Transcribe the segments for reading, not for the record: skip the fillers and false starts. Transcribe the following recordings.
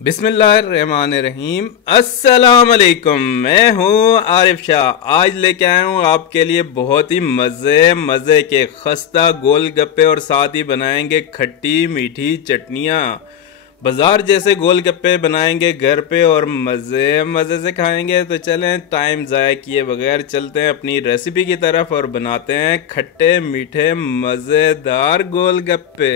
बिस्मिल्लाहिर्रहमानिर्रहीम। अस्सलाम अलैकुम। मैं हूँ आरिफ शाह। आज लेके आया हूँ आपके लिए बहुत ही मज़े के खस्ता गोलगप्पे और साथ ही बनाएंगे खट्टी मीठी चटनियाँ। बाज़ार जैसे गोलगप्पे बनाएंगे घर पे और मज़े से खाएंगे। तो चलें टाइम ज़ाया किए बगैर चलते हैं अपनी रेसिपी की तरफ और बनाते हैं खट्टे मीठे मज़ेदार गोलगप्पे।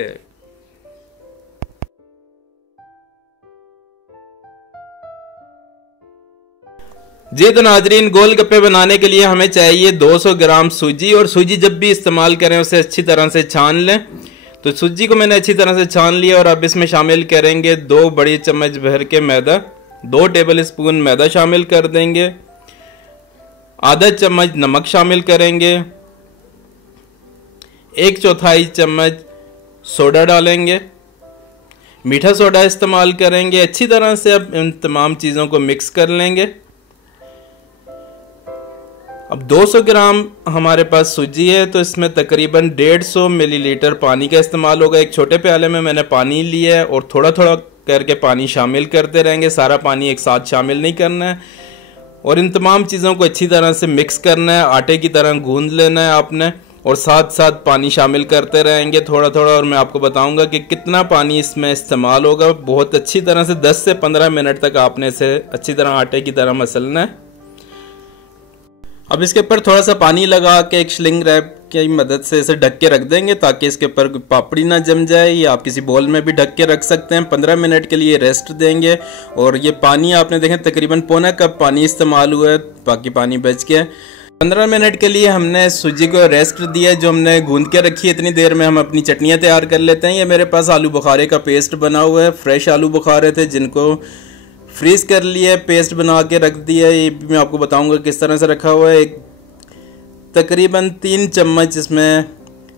जी तो नाजरीन, गोलगप्पे बनाने के लिए हमें चाहिए 200 ग्राम सूजी। और सूजी जब भी इस्तेमाल करें उसे अच्छी तरह से छान लें। तो सूजी को मैंने अच्छी तरह से छान लिया और अब इसमें शामिल करेंगे 2 बड़ी चम्मच भर के मैदा। 2 टेबल स्पून मैदा शामिल कर देंगे। आधा चम्मच नमक शामिल करेंगे। 1/4 चम्मच सोडा डालेंगे। मीठा सोडा इस्तेमाल करेंगे। अच्छी तरह से अब इन तमाम चीज़ों को मिक्स कर लेंगे। अब 200 ग्राम हमारे पास सूजी है तो इसमें तकरीबन 150 मिलीलीटर पानी का इस्तेमाल होगा। एक छोटे प्याले में मैंने पानी लिया है और थोड़ा थोड़ा करके पानी शामिल करते रहेंगे। सारा पानी एक साथ शामिल नहीं करना है और इन तमाम चीज़ों को अच्छी तरह से मिक्स करना है। आटे की तरह गूंद लेना है आपने और साथ साथ पानी शामिल करते रहेंगे थोड़ा थोड़ा। और मैं आपको बताऊंगा कि कितना पानी इसमें इस्तेमाल होगा। बहुत अच्छी तरह से 10 से 15 मिनट तक आपने इसे अच्छी तरह आटे की तरह मसलना है। अब इसके ऊपर थोड़ा सा पानी लगा के एक स्लिंग रैप की मदद से इसे ढक के रख देंगे ताकि इसके ऊपर पापड़ी ना जम जाए। या आप किसी बॉल में भी ढक के रख सकते हैं। 15 मिनट के लिए रेस्ट देंगे। और ये पानी आपने देखें तकरीबन पौना कप पानी इस्तेमाल हुआ है, बाकी पानी बच गया। 15 मिनट के लिए हमने सूजी को रेस्ट दिया जो हमने गूंद के रखी है। इतनी देर में हम अपनी चटनियाँ तैयार कर लेते हैं। ये मेरे पास आलू बुखारे का पेस्ट बना हुआ है। फ्रेश आलू बुखारे थे जिनको फ्रीज कर लिया, पेस्ट बना के रख दिया। ये भी मैं आपको बताऊंगा किस तरह से रखा हुआ है। एक तकरीबन 3 चम्मच इसमें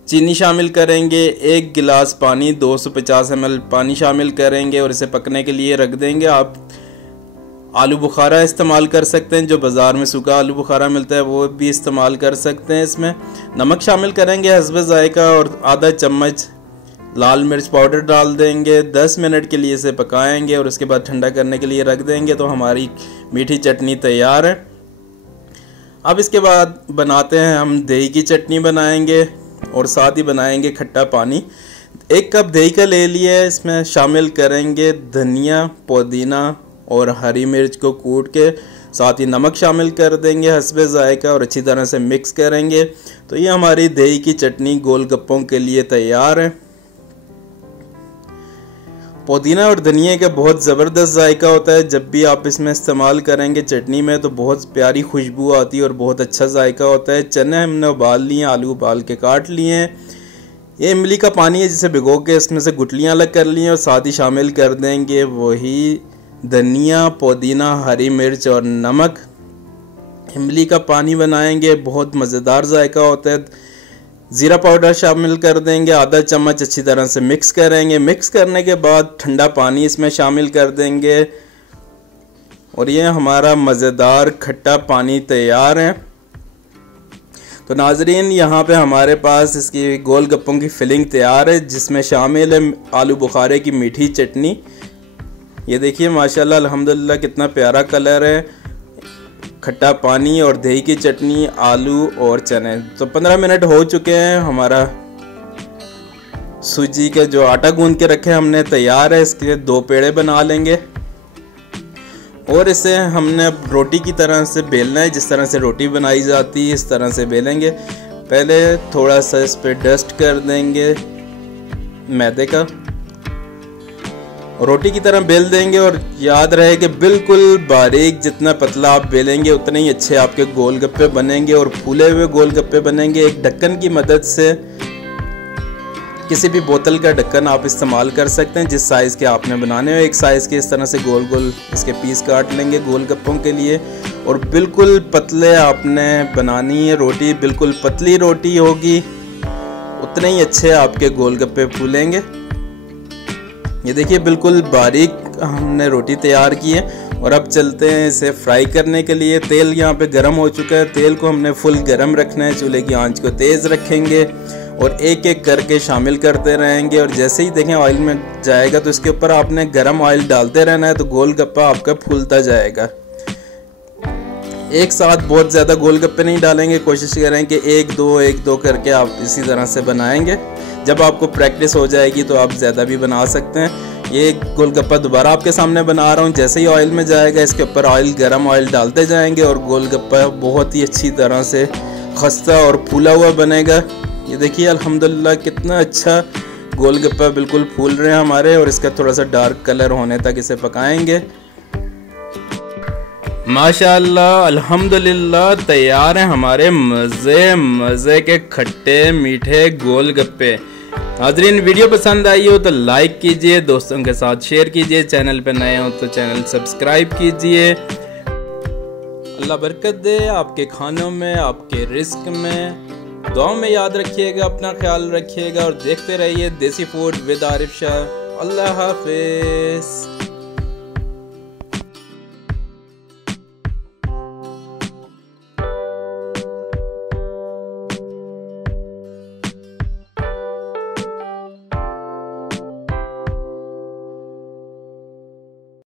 चीनी शामिल करेंगे। 1 गिलास पानी 250 ml पानी शामिल करेंगे और इसे पकने के लिए रख देंगे। आप आलू बुखारा इस्तेमाल कर सकते हैं, जो बाज़ार में सूखा आलू बुखारा मिलता है वो भी इस्तेमाल कर सकते हैं। इसमें नमक शामिल करेंगे हस्बे ज़ायका और आधा चम्मच लाल मिर्च पाउडर डाल देंगे। 10 मिनट के लिए इसे पकाएंगे और उसके बाद ठंडा करने के लिए रख देंगे। तो हमारी मीठी चटनी तैयार है। अब इसके बाद बनाते हैं हम दही की चटनी बनाएंगे और साथ ही बनाएंगे खट्टा पानी। 1 कप दही का ले लिया है। इसमें शामिल करेंगे धनिया, पुदीना और हरी मिर्च को कूट के, साथ ही नमक शामिल कर देंगे हस्बे ज़ायका और अच्छी तरह से मिक्स करेंगे। तो ये हमारी दही की चटनी गोलगप्पों के लिए तैयार है। पुदीना और धनिया का बहुत ज़बरदस्त जायका होता है। जब भी आप इसमें इस्तेमाल करेंगे चटनी में तो बहुत प्यारी खुशबू आती है और बहुत अच्छा जायका होता है। चने हमने उबाल लिए, आलू उबाल के काट लिए हैं। ये इमली का पानी है जिसे भिगो के इसमें से गुठलियाँ अलग कर ली हैं और साथ ही शामिल कर देंगे वही धनिया, पुदीना, हरी मिर्च और नमक। इमली का पानी बनाएंगे, बहुत मज़ेदार जायका होता है। ज़ीरा पाउडर शामिल कर देंगे आधा चम्मच। अच्छी तरह से मिक्स करेंगे। मिक्स करने के बाद ठंडा पानी इसमें शामिल कर देंगे और ये हमारा मज़ेदार खट्टा पानी तैयार है। तो नाजरीन, यहाँ पे हमारे पास इसकी गोलगप्पों की फिलिंग तैयार है जिसमें शामिल है आलू बुखारे की मीठी चटनी। ये देखिए माशाल्लाह अल्हम्दुलिल्लाह कितना प्यारा कलर है। खट्टा पानी और दही की चटनी, आलू और चने। तो 15 मिनट हो चुके हैं। हमारा सूजी के जो आटा गूंद के रखे हमने तैयार है। इसके 2 पेड़े बना लेंगे और इसे हमने अब रोटी की तरह से बेलना है। जिस तरह से रोटी बनाई जाती है इस तरह से बेलेंगे। पहले थोड़ा सा इस पे डस्ट कर देंगे मैदे का, रोटी की तरह बेल देंगे। और याद रहे कि बिल्कुल बारीक, जितना पतला आप बेलेंगे उतने ही अच्छे आपके गोलगप्पे बनेंगे और फूले हुए गोलगप्पे बनेंगे। एक ढक्कन की मदद से, किसी भी बोतल का ढक्कन आप इस्तेमाल कर सकते हैं जिस साइज़ के आपने बनाने हो। एक साइज़ के इस तरह से गोल गोल इसके पीस काट लेंगे गोलगप्पों के लिए। और बिल्कुल पतले आपने बनानी है रोटी, बिल्कुल पतली रोटी होगी उतने ही अच्छे आपके गोलगप्पे फूलेंगे। ये देखिए बिल्कुल बारीक हमने रोटी तैयार की है। और अब चलते हैं इसे फ्राई करने के लिए। तेल यहाँ पे गर्म हो चुका है। तेल को हमने फुल गर्म रखना है, चूल्हे की आंच को तेज़ रखेंगे और एक एक करके शामिल करते रहेंगे। और जैसे ही देखें ऑयल में जाएगा तो इसके ऊपर आपने गर्म ऑयल डालते रहना है, तो गोलगप्पा आपका फूलता जाएगा। एक साथ बहुत ज़्यादा गोलगप्पे नहीं डालेंगे, कोशिश करें कि एक दो करके आप इसी तरह से बनाएंगे। जब आपको प्रैक्टिस हो जाएगी तो आप ज़्यादा भी बना सकते हैं। ये गोलगप्पा दोबारा आपके सामने बना रहा हूँ। जैसे ही ऑयल में जाएगा इसके ऊपर ऑयल गर्म ऑयल डालते जाएंगे और गोलगप्पा बहुत ही अच्छी तरह से खस्ता और फूला हुआ बनेगा। ये देखिए अल्हम्दुलिल्लाह कितना अच्छा गोलगप्पा बिल्कुल फूल रहे हैं हमारे। और इसका थोड़ा सा डार्क कलर होने तक इसे पकाएंगे। माशाअल्लाह अल्हम्दुलिल्लाह तैयार हैं हमारे मज़े के खट्टे मीठे गोलगप्पे। हाज़रीन, वीडियो पसंद आई हो तो लाइक कीजिए, दोस्तों के साथ शेयर कीजिए, चैनल पे नए हो तो चैनल सब्सक्राइब कीजिए। अल्लाह बरकत दे आपके खानों में, आपके रिस्क में। दुआ में याद रखिएगा, अपना ख्याल रखिएगा और देखते रहिए देसी फूड विद आरिफ शाह। अल्लाह हाफिज़।